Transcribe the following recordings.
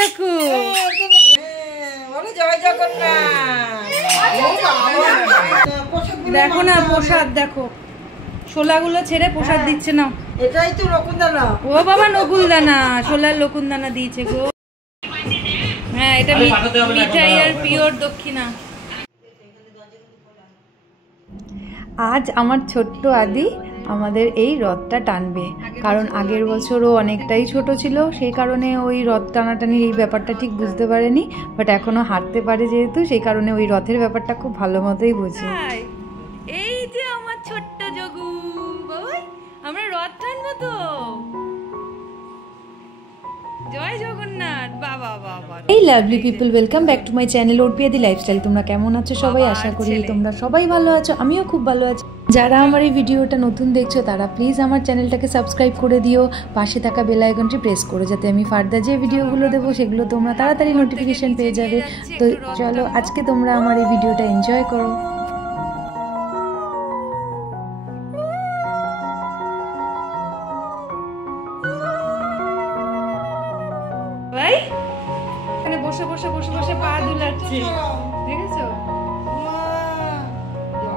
দেখো। দেখো না প্রসাদ, দেখো শোলাগুলো ছেড়ে প্রসাদ দিচ্ছে না। এটাই তো নকুলদানা। ও বাবা নকুলদানা, শোলার নকুলদানা দিয়েছে গো। হ্যাঁ এটা মিঠাই আর পিওর দক্ষিণা। আজ আমার ছোট্ট আদি আমাদের এই রথটা টানবে, কারণ আগের বছরও অনেকটাই ছোট ছিল, সেই কারণে ওই রথ টানাটানির এই ব্যাপারটা ঠিক বুঝতে পারেনি, বাট এখনো হাঁটতে পারে যেহেতু, সেই কারণে ওই রথের ব্যাপারটা খুব ভালো মতোই বোঝে। এই যে আমার ছোট্ট জগু, আমরা রথ টানবো তো। জয় জগন্নাথ। বাবা বাবা। এই lovely people, welcome back to my channel ওরপিয়াদি লাইফস্টাইল। তোমরা কেমন আছো সবাই? আশা করি তোমরা সবাই ভালো আছো, আমিও খুব ভালো আছি। যারা আমার এই ভিডিওটা নতুন দেখছো তারা প্লিজ আমার চ্যানেলটাকে সাবস্ক্রাইব করে দিও, পাশে থাকা বেল আইকনটি প্রেস করো, যাতে আমি ফার্দার যে ভিডিওগুলো দেবো সেগুলো তোমরা তাড়াতাড়ি নোটিফিকেশন পেয়ে যাবে। তো চলো আজকে তোমরা আমার এই ভিডিওটা এনজয় করো। ভাই এখানে বসে বসে বসে বসে পা দুলাচ্ছে, দেখেছো?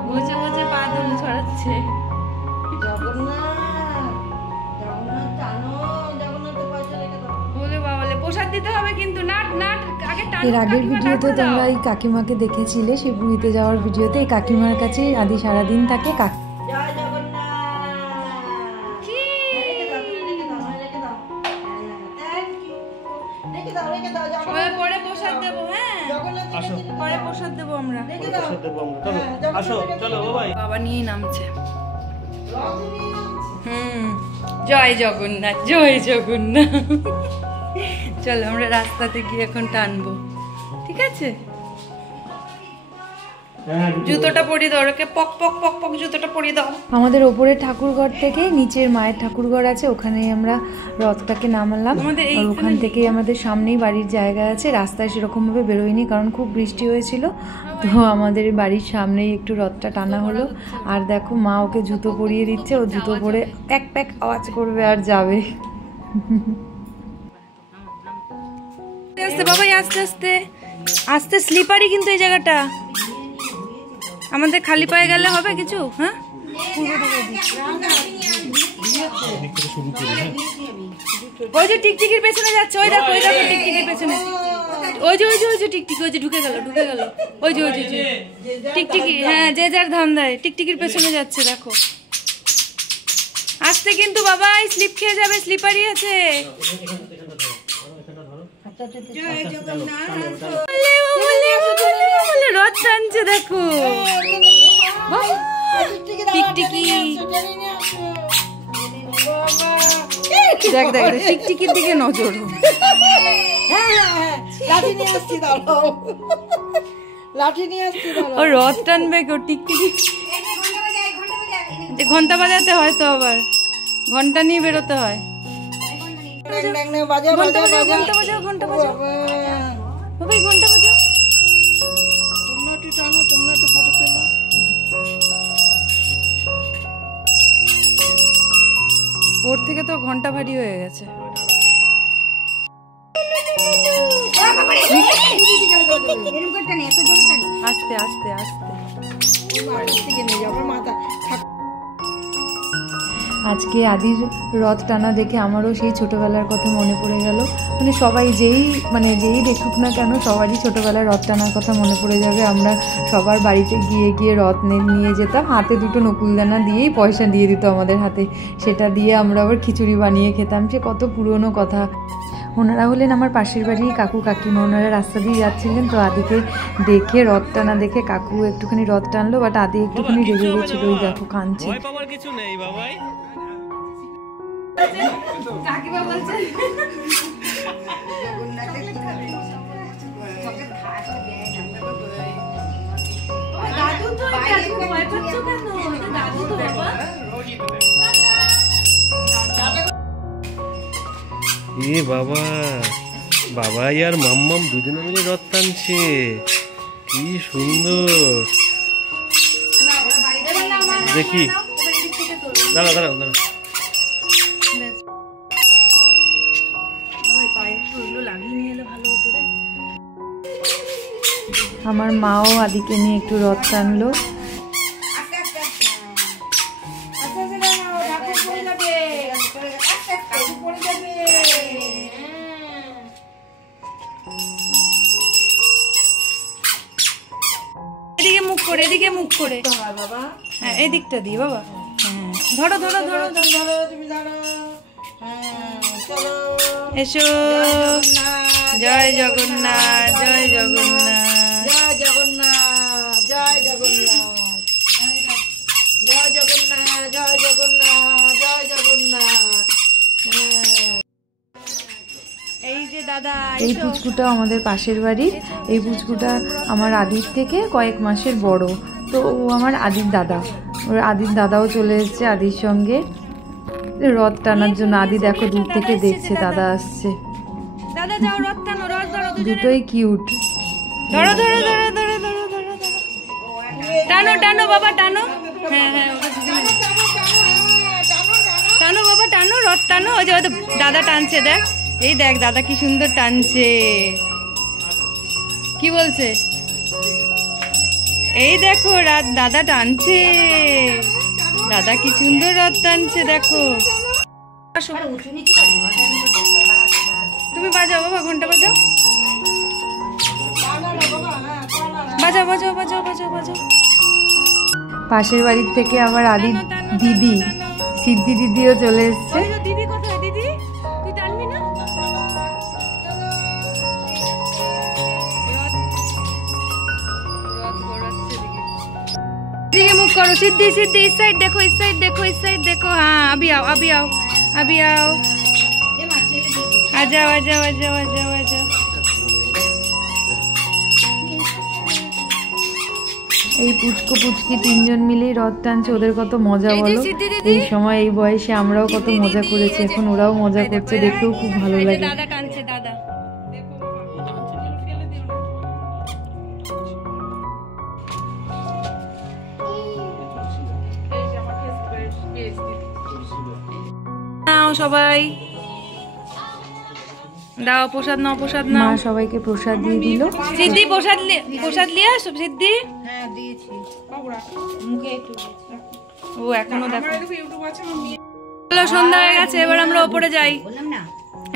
বসে বসে পা দুল ছড়াচ্ছে। বলে বাবালে প্রসাদ দিতে হবে কিন্তু। নাট নাট আগে টান। এর আগের ভিডিওতে তোমরা এই কাকিমাকে দেখেছিলে, সেই পুরীতে যাওয়ার ভিডিওতে। এই কাকিমার কাছে আদি সারাদিন থাকে। পরে প্রসাদ দেবো। হ্যাঁ পরে প্রসাদ দেবো আমরা। বাবা নিয়ে নামছে। জয় জগন্নাথ, জয় জগন্নাথ। চলো আমরা রাস্তাতে গিয়ে এখন টানবো, ঠিক আছে? জুতোটা পরিয়ে দাও, ওকে পক পক পক পক জুতোটা পরিয়ে দাও। আমাদের ওপরে ঠাকুরঘর থেকে নিচের মায়ের ঠাকুরঘর আছে, ওখানে আমরা রথটাকে নামালাম। আর ওখান থেকে আমাদের সামনেই বাড়ির জায়গা আছে, রাস্তায় সেরকম ভাবে বেরোয়নি কারণ খুব বৃষ্টি হয়েছিল, তো আমাদের বাড়ির সামনেই একটু রথটা টানা হলো। আর দেখো মা ওকে জুতো পরিয়ে দিচ্ছে, ও জুতো পরে প্যাক প্যাক আওয়াজ করবে আর যাবে। আস্তে বাবাই, আস্তে আস্তে আস্তে, স্লিপারই কিন্তু এই জায়গাটা। আমাদের খালি পায়ে গেলে হবে কিছু? হ্যাঁ ওই যে টিকটিকির পেছনে যাচ্ছে, ওই দেখো, ওই দেখো টিকটিকির পেছনে, ওই যে ওই যে ওই যে টিকটিকি, ওই যে ঢুকে গেল ঢুকে গেল, ওই যে ওই যে টিকটিকি। হ্যাঁ যে যার ধান দেয়, টিকটিকির পেছনে যাচ্ছে দেখো। আস্তে কিন্তু বাবাই, স্লিপ খেয়ে যাবে, স্লিপারই আছে। রথ টানছে দেখো, টিকটিকি। দেখ দেখ টিকটিকির দিকে নজর। ও রথ টানবে কেউ, টিকটিকি। ঘন্টা বাজাতে হয় তো, আবার ঘন্টা নিয়ে বেরোতে হয়। ঘন্টা বাজাও, ঘন্টা বাজাও, ঘন্টা বাজাও বাবাই, ঘন্টা বাজাও। ওর থেকে তো ঘন্টা ভারী হয়ে গেছে। আস্তে আস্তে আস্তে। আজকে আদির রথ টানা দেখে আমারও সেই ছোটবেলার কথা মনে পড়ে গেল। মানে সবাই যেই দেখুক না কেন, সবারই ছোটবেলার রথ টানার কথা মনে পড়ে যাবে। আমরা সবার বাড়িতে গিয়ে গিয়ে রথ নিয়ে যেতাম, হাতে দুটো নকুলদানা দিয়েই পয়সা দিয়ে দিত আমাদের হাতে, সেটা দিয়ে আমরা আবার খিচুড়ি বানিয়ে খেতাম। সে কত পুরনো কথা। ওনারা হলেন আমার পাশের বাড়ির কাকু কাকিমা। ওনারা রাস্তা দিয়ে যাচ্ছিলেন, তো আদিকে দেখে, রথ টানা দেখে কাকু একটুখানি রথ টানলো, বাট আদি একটুখানি রেগে গেছিল, ওই দেখো কাঁদছে। কাকিমা বলছে দাদু তো ভয় পাচ্ছ কেন? দাদু তো বাবা। এ বাবা, বাবাই আর মাম্মাম দুজনে মিলে রথ টানছে, কি সুন্দর। দেখি, দাঁড়া দাঁড়া দাঁড়া। আমার মাও আদিকে নিয়ে একটু রথ টানলো। এদিকে মুখ করে, এদিকে মুখ করে, হ্যাঁ এদিকটা দিয়ে বাবা। হ্যাঁ ধরো ধরো ধরো ধরো, তুমি ধরো। এসো। জয় জগন্নাথ, জয় জগন্নাথ, জয় জগন্নাথ, জয় জগন্নাথ, জয় জগন্নাথ, জয় জগন্নাথ, জয় জগন্নাথ। এই যে দাদা, এই পুচকুটা আমাদের পাশের বাড়ির। এই পুচকুটা আমার আদির থেকে কয়েক মাসের বড়, তো ও আমার আদির দাদা। ওর আদির দাদাও চলে এসেছে আদির সঙ্গে রথ টানার জন্য। আদি দেখো দূর থেকে দেখছে দাদা আসছে। দাদা যাও রথ টানো, রথ ধরো, দুটোই কিউট। ধরো ধরো ধরো ধরো ধরো ধরো ধরো, টানো টানো বাবা টানো। হ্যাঁ হ্যাঁ টানো বাবা টানো, রথ টানো। ওই যে দাদা টানছে, দেখ এই দেখ দাদা কি সুন্দর টানছে। কি বলছে? এই দেখো রাত দাদা টানছে, দাদা কি সুন্দর রথ টানছে দেখো। তুমি বাজাও বাবা, ঘন্টা বাজাও, বাজাও বাজাও বাজাও বাজাও বাজাও। পাশের বাড়ির থেকে আবার আদির দিদি সিদ্ধি দিদিও চলে এসছে। দিদি কোথায়? দিদি তুই টানবি না? दिखे मुख करो, सीधी सीधी, इस साइड देखो, इस साइड देखो, इस साइड देखो। हाँ अभी आओ, अभी आओ, अभी आओ, आ जाओ आ जाओ आ जाओ आ जाओ आ जाओ। এই পুচকো পুচকি তিনজন মিলেই রথ টানছে। ওদের কত মজা বলো। এই সময় এই বয়সে আমরাও কত মজা করেছি, এখন ওরাও মজা করছে, দেখতেও খুব ভালো লাগে। দাদা টানছে, দাদা নাও সবাই দাও প্রসাদ, নাও প্রসাদ নাও। মা সবাইকে প্রসাদ দিয়ে দিল। সিদ্ধি প্রসাদ নিয়ে আসো। সিদ্ধি হ্যাঁ দিয়েছি, মুখে একটু ও এখনো দেখো। চলো সন্ধ্যা হয়ে গেছে, এবার আমরা উপরে যাই।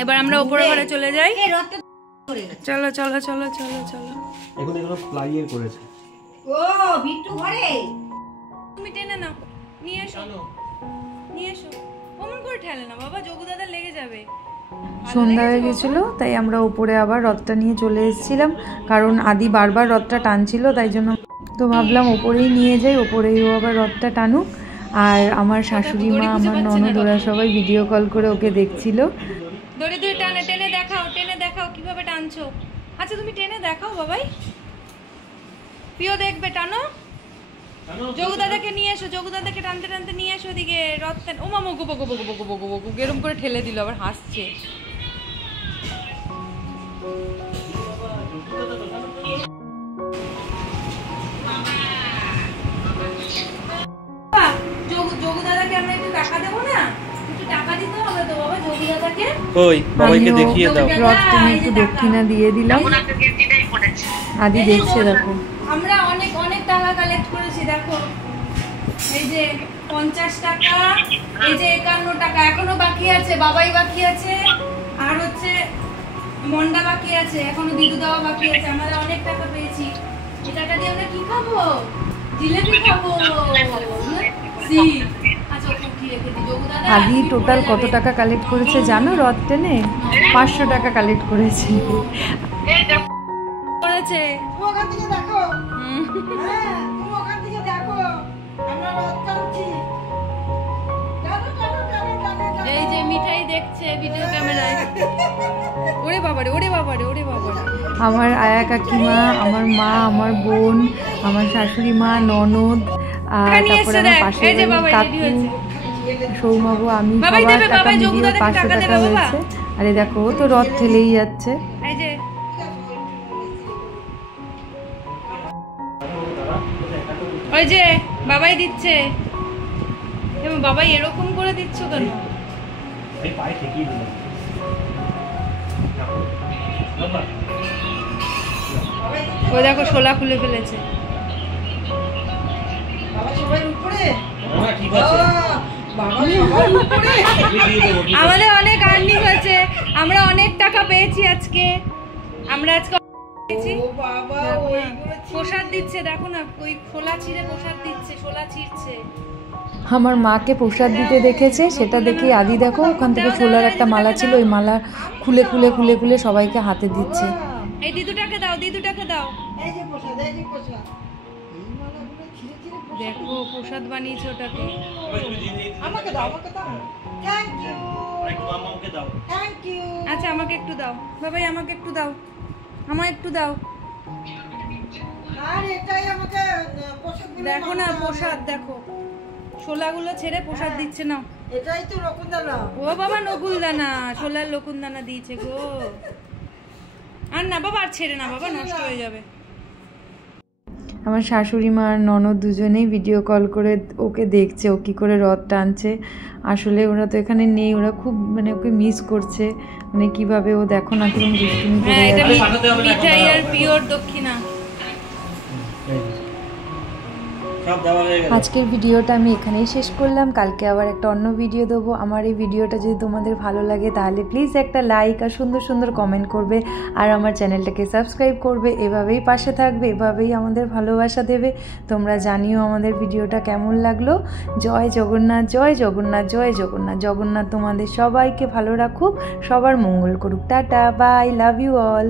এবার আমরা উপরে ঘরে চলে যাই। চলো চলো চলো চলো চলো। এখন এগুলো প্লাইয়ের করেছে। ও বিট্টু ঘরে তুমি টেনে নাও, নিয়ে এসো নিয়ে এসো। অমন করে ঠেলে না বাবা, যোগু দাদা লেগে যাবে। সন্ধ্যা হয়ে গেছিল, তাই আমরা উপরে আবার রথটা নিয়ে চলে এসেছিলাম, কারণ আদি বারবার রথটা টানছিল, তাই জন্য তো ভাবলাম ওপরেই নিয়ে যাই, ওপরেই ও আবার রথটা টানুক। আর আমার শাশুড়ি মা, আমার ননদ, ওরা সবাই ভিডিও কল করে ওকে দেখছিল। দড়ি দড়ি টানে, টেনে দেখাও, টেনে দেখাও কিভাবে টানছো। আচ্ছা তুমি টেনে দেখাও বাবাই, প্রিয় দেখবে। টানো, যোগু দাদাকে নিয়ে এসো, যোগু দাদাকে টানতে টানতে নিয়ে এসো ওদিকে রথ টান। ও মামা গো গো গো গো গো গো গো এরম করে ঠেলে দিল, আবার হাসছে। যোগু দাদাকে আমরা একটু টাকা দেবো না? একটু টাকা দিতে হবে তো বাবা যোগু দাদাকে। কই বাবাইকে দেখিয়ে দাও। রথ টেনে একটু দক্ষিণা দিয়ে দিলাম। আদি দেখছে দেখো। আমরা অনেক অনেক টাকা কালেক্ট করেছি দেখো। এই যে 50 টাকা, এই যে 51 টাকা এখনো বাকি আছে, বাবাই বাকি আছে, আর হচ্ছে মন্ডা বাকি আছে, এখনো দিদু দেওয়া বাকি আছে। আমরা অনেক টাকা পেয়েছি। এই টাকা দিয়ে আমরা কি খাবো? জিলেবি খাবো। আচ্ছা ওকে রেখে দিই। যোগু দাদা আদি টোটাল কত টাকা কালেক্ট করেছে জানো রথ টেনে? 500 টাকা কালেক্ট করেছে। করেছে। ওখান থেকে দেখো, হ্যাঁ তুমি ওখান থেকে দেখো, আমরা রথ টানছি। এই যে মিঠাই দেখছে ভিডিও ক্যামেরায়। ওরে বাবারে, ওরে বাবারে, ওরে বাবারে। আমার আয়া কাকিমা, আমার মা, আমার বোন, আমার শাশুড়ি মা, ননদ, আর তারপরে আমার পাশের বাড়ির কাকু, সৌমাবু, আমি সবার টাকা মিলিয়ে 500 টাকা হয়েছে। আরে দেখো ও তো রথ ঠেলেই যাচ্ছে। এই যে ওই যে বাবাই দিচ্ছে। এবং বাবাই এরকম করে দিচ্ছ কেন? পায়ে ঠেকিয়ে দিলাম। ও দেখো শোলা খুলে ফেলেছে। বাবা সবাই উপরে হ্যাঁ ঠিক আছে বাবা সবাই উপরে আমাদের অনেক আর্নিং হয়েছে, আমরা অনেক টাকা পেয়েছি আজকে। আমরা আজকে পেয়েছি। ও বাবা ওইগুলো প্রসাদ দিচ্ছে, দেখো না ওই শোলা ছিঁড়ে প্রসাদ দিচ্ছে, শোলা ছিঁড়ছে। আমার মাকে প্রসাদ দিতে দেখেছে, সেটা দেখে আদি দেখো ওখান থেকে ছোলার একটা মালা ছিল, ওই মালা খুলে খুলে খুলে খুলে সবাইকে হাতে দিচ্ছে। এই দিদুটাকে দাও, দিদুটাকে দাও। এই যে প্রসাদ এই যে প্রসাদ এই মালাগুলো ছিঁড়ে ছিঁড়ে প্রসাদ। দেখো প্রসাদ বানিয়েছে ওটাকে। আমাকে দাও থ্যাংক ইউ আমাকে দাও থ্যাংক ইউ। আচ্ছা আমাকে একটু দাও বাবাই, আমাকে একটু দাও, আমার একটু দাও। আর এটাই আমাকে প্রসাদ দিলে দেখো না প্রসাদ, দেখো শোলাগুলো ছেড়ে প্রসাদ দিচ্ছে না। এটাই তো রকুনদানা। ও বাবা নকুলদানা, শোলার লকুনদানা দিয়েছে গো। আর না বাবা, আর ছেড়ে না বাবা, নষ্ট হয়ে যাবে। আমার শাশুড়ি মা আর ননদ দুজনেই ভিডিও কল করে ওকে দেখছে ও কী করে রথ টানছে। আসলে ওরা তো এখানে নেই, ওরা খুব মানে ওকে মিস করছে, মানে কিভাবে ও দেখো না কিরকম দুষ্টুমি করে হ্যাঁ এটা যাচ্ছে। মিঠাই আর পিওর দক্ষিণা। সব দেওয়া হয়ে গেল। আজকের ভিডিওটা আমি এখানেই শেষ করলাম, কালকে আবার একটা অন্য ভিডিও দেবো। আমার এই ভিডিওটা যদি তোমাদের ভালো লাগে তাহলে প্লিজ একটা লাইক আর সুন্দর সুন্দর কমেন্ট করবে, আর আমার চ্যানেলটাকে সাবস্ক্রাইব করবে। এভাবেই পাশে থাকবে, এভাবেই আমাদের ভালোবাসা দেবে। তোমরা জানিও আমাদের ভিডিওটা কেমন লাগলো। জয় জগন্নাথ, জয় জগন্নাথ, জয় জগন্নাথ। জগন্নাথ তোমাদের সবাইকে ভালো রাখুক, সবার মঙ্গল করুক। Ta ta, bye, love you all.